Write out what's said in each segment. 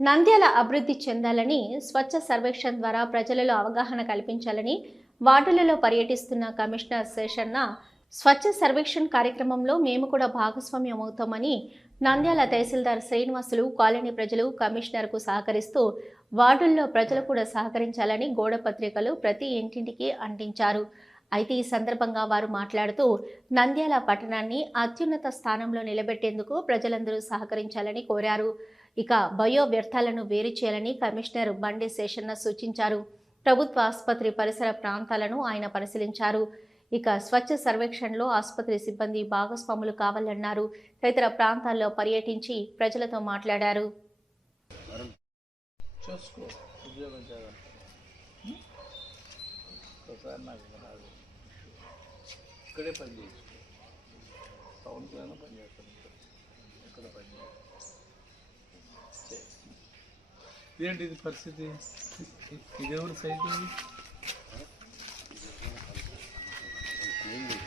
నంద్యాల అభివృద్ధి చెందాలని స్వచ్ఛ సర్వేక్షణ్ ద్వారా ప్రజలలో అవగాహన కల్పించాలని వార్డులలో పర్యటిస్తున్న కమిషనర్ శేషన్న స్వచ్ఛ సర్వేక్షణ్ కార్యక్రమంలో మేము కూడా భాగస్వామ్యం అవుతామని నంద్యాల తహసీల్దార్ శ్రీనివాసులు కాలనీ ప్రజలు కమిషనర్కు సహకరిస్తూ వార్డుల్లో ప్రజలు కూడా సహకరించాలని గోడ పత్రికలు ప్రతి ఇంటింటికి అంటించారు. అయితే ఈ సందర్భంగా వారు మాట్లాడుతూ నంద్యాల పట్టణాన్ని అత్యున్నత స్థానంలో నిలబెట్టేందుకు ప్రజలందరూ సహకరించాలని కోరారు. ఇక బయో వ్యర్థాలను వేరు చేయాలని కమిషనర్ బండి శేషన్న సూచించారు. ప్రభుత్వ ఆసుపత్రి పరిసర ప్రాంతాలను ఆయన పరిశీలించారు. ఇక స్వచ్ఛ సర్వేక్షణలో ఆసుపత్రి సిబ్బంది భాగస్వాములు కావాలన్నారు. తదితర ప్రాంతాల్లో పర్యటించి ప్రజలతో మాట్లాడారు. ఇక్కడే పని ఇక్కడ ఏంటి ఇది పరిస్థితి ఇ- ఇది ఎవరి సైట్ ఇది ఉమ్.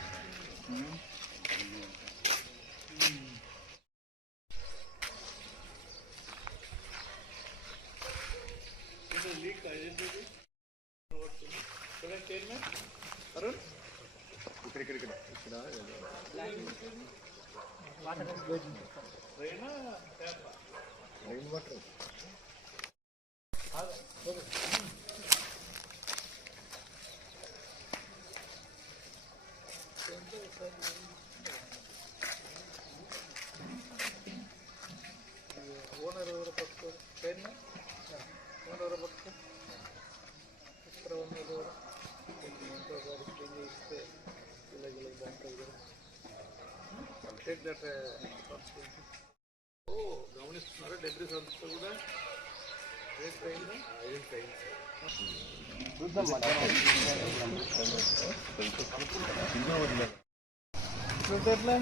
Arun ట్రైనా ట్యాపా? Owner take that oh గమనిస్తున్నారా debris అంతా కూడా ఏ ట్రైన్ ఐదు ట్రైన్ చూద్దాం ఎట్లా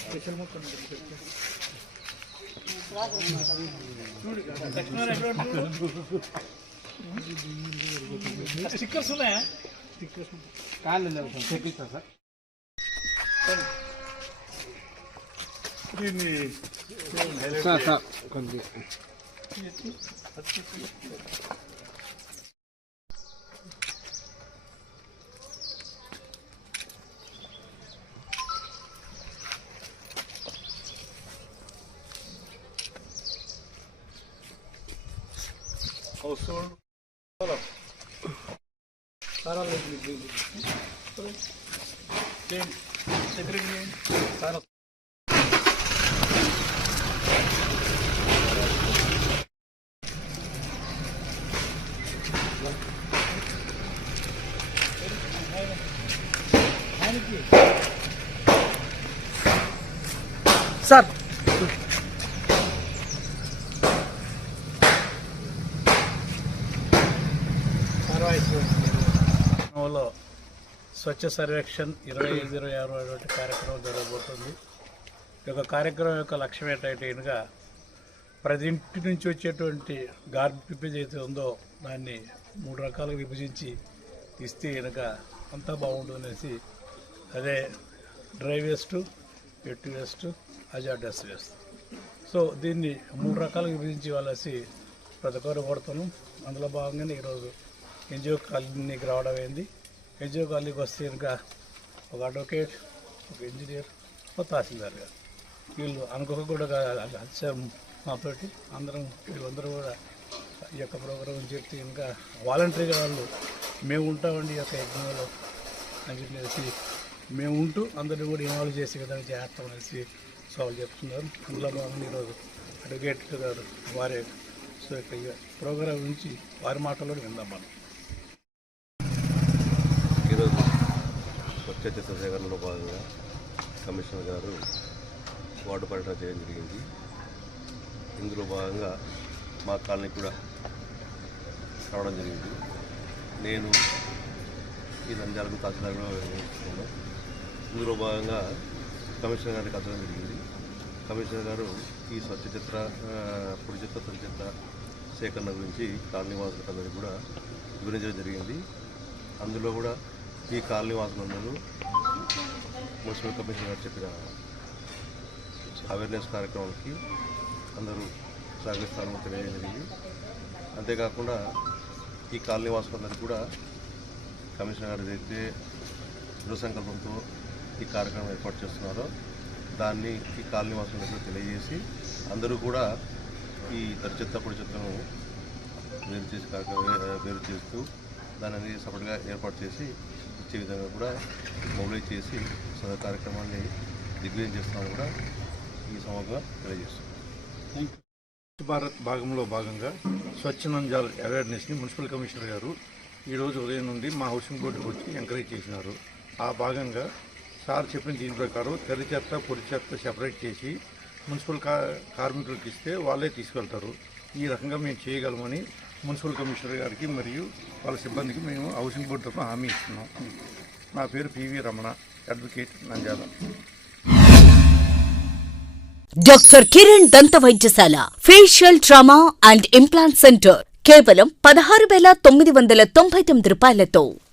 స్పెషల్ మొత్తం స్టిక్కర్స్ ఉన్నాయా స్టిక్కర్స్ దీన్ని హౌస్ హోల్డ్ సారా Saya akan lanjut. సారా సార్లో స్వచ్ఛ సర్వేక్షణ్ ఇరవై ఐదు ఇరవై ఆరు అటువంటి కార్యక్రమం జరగబోతుంది. ఈ యొక్క కార్యక్రమం యొక్క లక్ష్యం ఏంటంటే ప్రతి ఇంటి నుంచి వచ్చేటువంటి గార్బేజ్ అయితే ఉందో దాన్ని మూడు రకాలుగా విభజించి ఇస్తే కనుక అంతా బాగుంటుందనేసి అదే dry waste wet waste hazardous waste. So దీన్ని మూడు రకాలుగా విభజించి వాళ్ళసి ప్రతి ఒక్కరు కొడుతున్నాం అందులో భాగంగానే ఈరోజు ఎన్జిఓ కాలనీకి రావడం అయింది హెచ్ఓ కాలనీకి వస్తే కనుక ఒక అడ్వకేట్ ఒక ఇంజనీర్ ఒక తహసీల్దార్ గారు. వీళ్ళు అనుకోక కూడా వచ్చారు మాతోటి అందరం వీళ్ళందరూ కూడా ఈ యొక్క ప్రోగ్రాం చెప్తే ఇంకా వాలంటరీగా వాళ్ళు మేము ఉంటామండి ఈ యొక్క యజ్ఞంలో. అని చెప్పేసి మేము ఉంటూ అందరినీ కూడా ఇన్వాల్వ్ చేసే విధంగా చేస్తామనేసి సో వాళ్ళు చెప్తున్నారు అందులో భాగంగా ఈరోజు అడ్వకేట్ గారు వారే. సో ఇక ప్రోగ్రాం నుంచి వారి మాటల్లో విందాం మనం ఈరోజు స్వచ్ఛ చెత్త సేకరణలో భాగంగా కమిషనర్ గారు వార్డు పర్యటన చేయడం జరిగింది. ఇందులో భాగంగా మా కాలనీ కూడా రావడం జరిగింది. నేను ఈ నంద్యాలకు తహసీల్దార్గా వ్యవహరిస్తున్నాను. ఇందులో భాగంగా కమిషనర్ గారిని కలవడం జరిగింది. కమిషనర్ గారు ఈ స్వచ్ఛ చిత్ర ఆ, పొడి చిత్ర సేకరణ గురించి కాలనీ వాసులందరికీ కూడా వివరించడం జరిగింది. అందులో కూడా ఈ కాలనీ వాసులందరూ మున్సిపల్ కమిషన్ గారు చెప్పిన అవేర్నెస్ కార్యక్రమానికి అందరూ సహకరిస్తారని తెలియజేయడం అంతేకాకుండా ఈ కాలనీ వాసులందరికీ కూడా కమిషనర్ గారు ఏదైతే దృఢ సంకల్పంతో ఈ కార్యక్రమం ఏర్పాటు చేస్తున్నారో దాన్ని ఈ కాలనీ వాసులందరూ తెలియజేసి అందరూ కూడా ఈ తడి చెత్త పొడి చెత్తను వేరు చేసి కార్యక్రమం వేరు చేస్తూ దాన్ని అనేది సపరేట్గా ఏర్పాటు చేసి ఇచ్చే విధంగా కూడా మొబైల్ చేసి సదరు కార్యక్రమాన్ని దిగ్విజయం చేస్తామని కూడా ఈ సమగ్రంగా తెలియజేస్తున్నాం. స్వచ్ఛ భారత్ భాగంలో భాగంగా స్వచ్ఛ నంజాల్ అవేర్నెస్ని మున్సిపల్ కమిషనర్ గారు ఈరోజు ఉదయం నుండి మా హౌసింగ్ బోర్డుకి వచ్చి ఎంకరేజ్ చేసినారు. ఆ భాగంగా సార్ చెప్పిన దీని ప్రకారం తెర చెత్త పొడి చెత్త సెపరేట్ చేసి మున్సిపల్ కా కార్మికులకు ఇస్తే వాళ్ళే తీసుకెళ్తారు. ఈ రకంగా మేము చేయగలమని మున్సిపల్ కమిషనర్ గారికి మరియు వాళ్ళ సిబ్బందికి మేము హౌసింగ్ బోర్డు తరఫున హామీ ఇస్తున్నాం. నా పేరు P V Ramana advocate Nanjala doctor Kiran దంత వైద్యశాల facial trauma and implant centre కేవలం పదహారు వేల తొమ్మిది వందల తొంభై తొమ్మిది రూపాయలతో.